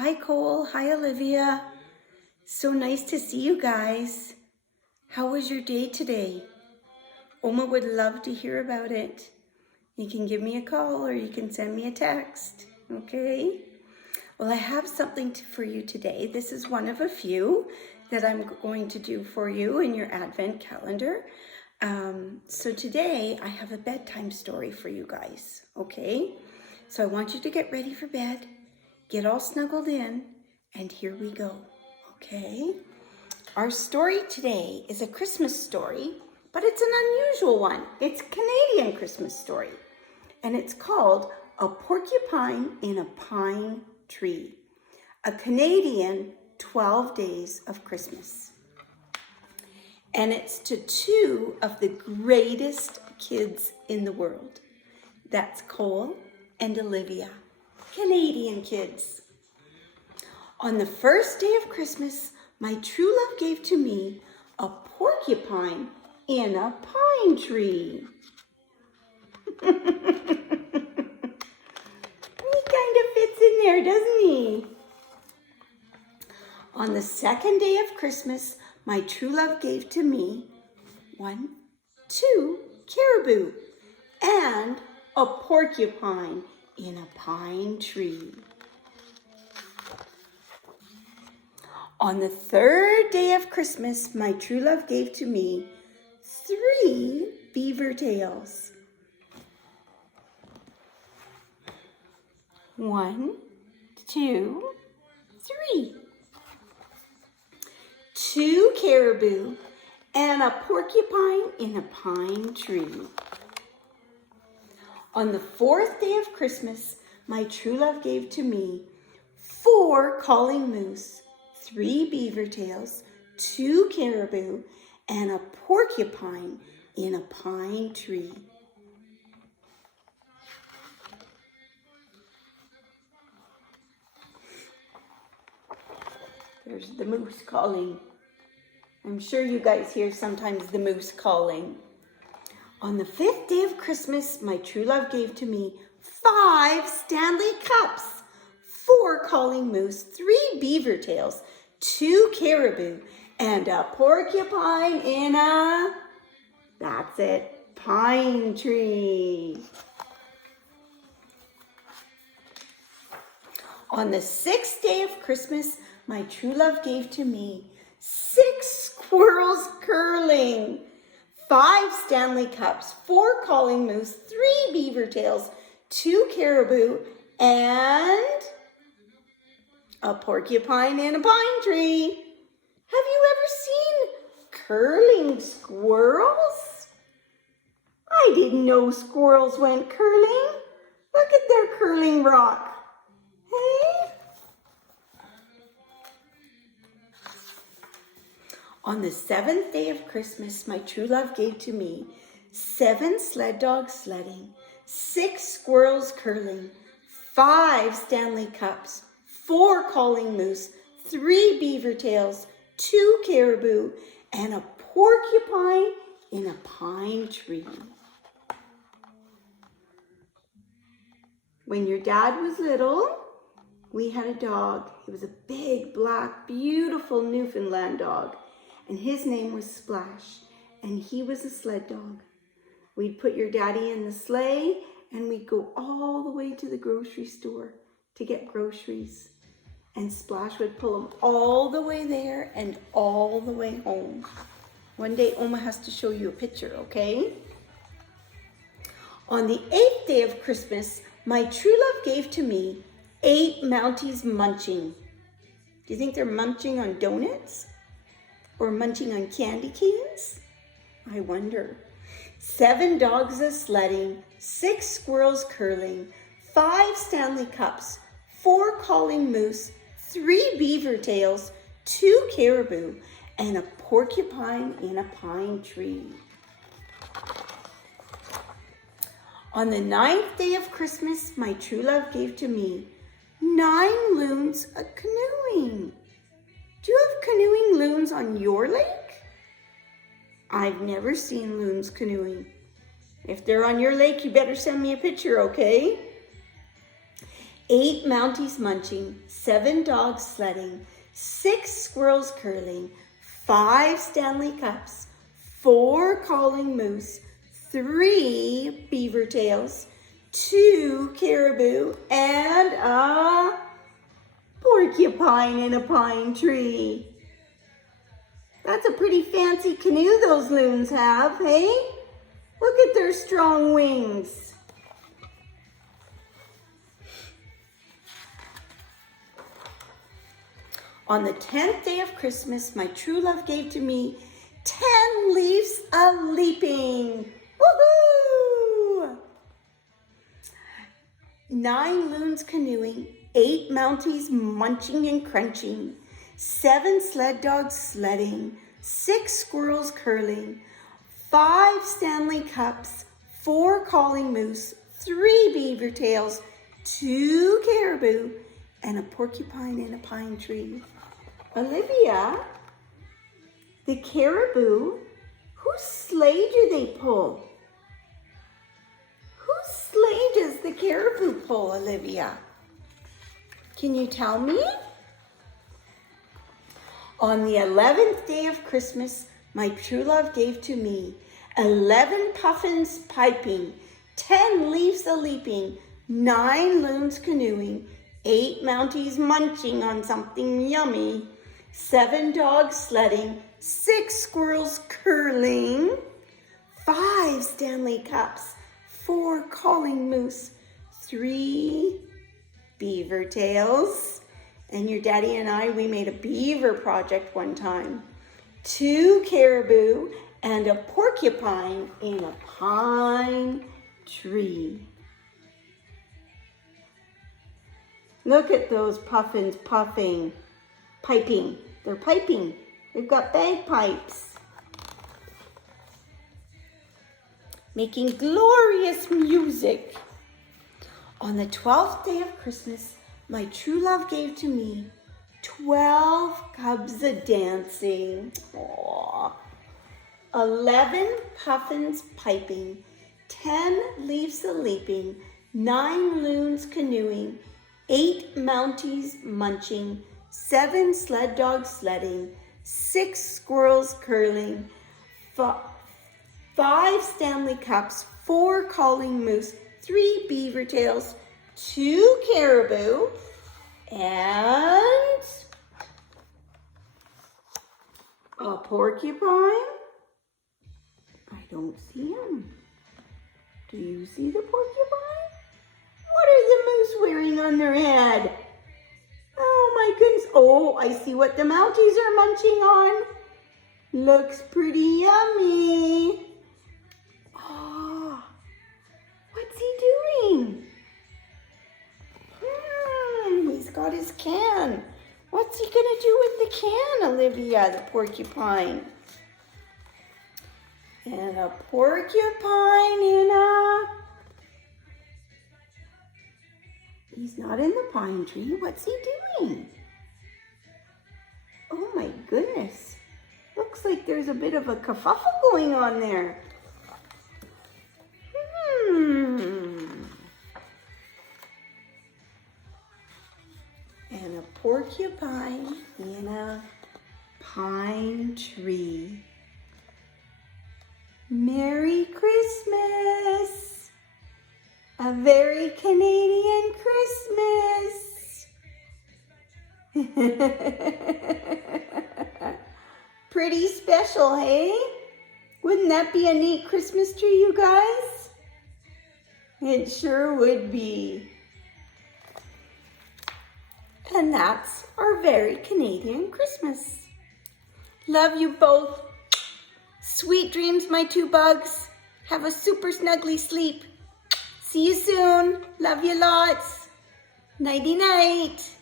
Hi Cole, hi Olivia. So nice to see you guys. How was your day today? Oma would love to hear about it. You can give me a call or you can send me a text, okay? Well, I have something for you today. This is one of a few that I'm going to do for you in your Advent calendar. So today I have a bedtime story for you guys, okay? So I want you to get ready for bed, get all snuggled in, and here we go, okay? Our story today is a Christmas story, but it's an unusual one. It's a Canadian Christmas story, and it's called A Porcupine in a Pine Tree, a Canadian 12 Days of Christmas. And it's to two of the greatest kids in the world. That's Cole and Olivia, Canadian kids. On the first day of Christmas, my true love gave to me a porcupine in a pine tree. He kind of fits in there, doesn't he? On the second day of Christmas, my true love gave to me 2 caribou and a porcupine in a pine tree. On the third day of Christmas, my true love gave to me 3 beaver tails. 1, 2, 3. 2 caribou and a porcupine in a pine tree. On the fourth day of Christmas, my true love gave to me 4 calling moose, 3 beaver tails, 2 caribou, and a porcupine in a pine tree. There's the moose calling. I'm sure you guys hear sometimes the moose calling. On the 5th day of Christmas, my true love gave to me 5 Stanley cups, 4 calling moose, 3 beaver tails, 2 caribou, and a porcupine in a, that's it, pine tree. On the 6th day of Christmas, my true love gave to me 6 squirrels curling, 5 Stanley cups, 4 calling moose, 3 beaver tails, 2 caribou, and a porcupine in a pine tree. Have you ever seen curling squirrels? I didn't know squirrels went curling. Look at their curling rock. Hey? On the 7th day of Christmas, my true love gave to me 7 sled dogs sledding, 6 squirrels curling, 5 Stanley cups, 4 calling moose, 3 beaver tails, 2 caribou, and a porcupine in a pine tree. When your dad was little, we had a dog. He was a big, black, beautiful Newfoundland dog. And his name was Splash, and he was a sled dog. We'd put your daddy in the sleigh, and we'd go all the way to the grocery store to get groceries. And Splash would pull him all the way there and all the way home. One day, Oma has to show you a picture, okay? On the 8th day of Christmas, my true love gave to me 8 Mounties munching. Do you think they're munching on donuts? Or munching on candy canes? I wonder. 7 dogs a sledding, 6 squirrels curling, 5 Stanley cups, 4 calling moose, 3 beaver tails, 2 caribou, and a porcupine in a pine tree. On the 9th day of Christmas, my true love gave to me 9 loons a canoeing. Do you have canoeing loons on your lake? I've never seen loons canoeing. If they're on your lake, you better send me a picture, okay? 8 Mounties munching, 7 dogs sledding, 6 squirrels curling, 5 Stanley cups, 4 calling moose, 3 beaver tails, 2 caribou, and a porcupine in a pine tree. That's a pretty fancy canoe those loons have, hey? Look at their strong wings. On the 10th day of Christmas, my true love gave to me 10 leaves a-leaping. Woohoo! 9 loons canoeing, 8 Mounties munching and crunching, 7 sled dogs sledding, 6 squirrels curling, 5 Stanley cups, 4 calling moose, 3 beaver tails, 2 caribou, and a porcupine in a pine tree. Olivia, the caribou, whose sleigh do they pull? Whose sleigh does the caribou pull, Olivia? Can you tell me? On the 11th day of Christmas, my true love gave to me 11 puffins piping, 10 leaves a-leaping, 9 loons canoeing, 8 Mounties munching on something yummy, 7 dogs sledding, 6 squirrels curling, 5 Stanley cups, 4 calling moose, 3 beaver tails, and your daddy and I, we made a beaver project one time, 2 caribou, and a porcupine in a pine tree. Look at those puffins piping. They're piping. They've got bagpipes. Making glorious music. On the 12th day of Christmas, my true love gave to me 12 cubs a-dancing. Aww. 11 puffins piping, 10 leaves a-leaping, 9 loons canoeing, 8 Mounties munching, 7 sled dogs sledding, 6 squirrels curling, 5 Stanley cups, 4 calling moose, 3 beaver tails, 2 caribou, and a porcupine. I don't see him. Do you see the porcupine? What are the moose wearing on their head? Oh my goodness. Oh, I see what the Mounties are munching on. Looks pretty yummy. Oh, what's he doing? He's got his can. What's he gonna do with the can, Olivia, the porcupine? And a porcupine in a... He's not in the pine tree. What's he doing? Oh my goodness. Looks like there's a bit of a kerfuffle going on there. And a porcupine in a pine tree. Merry Christmas! A very Canadian Christmas! Pretty special, hey? Wouldn't that be a neat Christmas tree, you guys? It sure would be. And that's our very Canadian Christmas. Love you both. Sweet dreams, my 2 bugs. Have a super snuggly sleep. See you soon. Love you lots. Nighty night.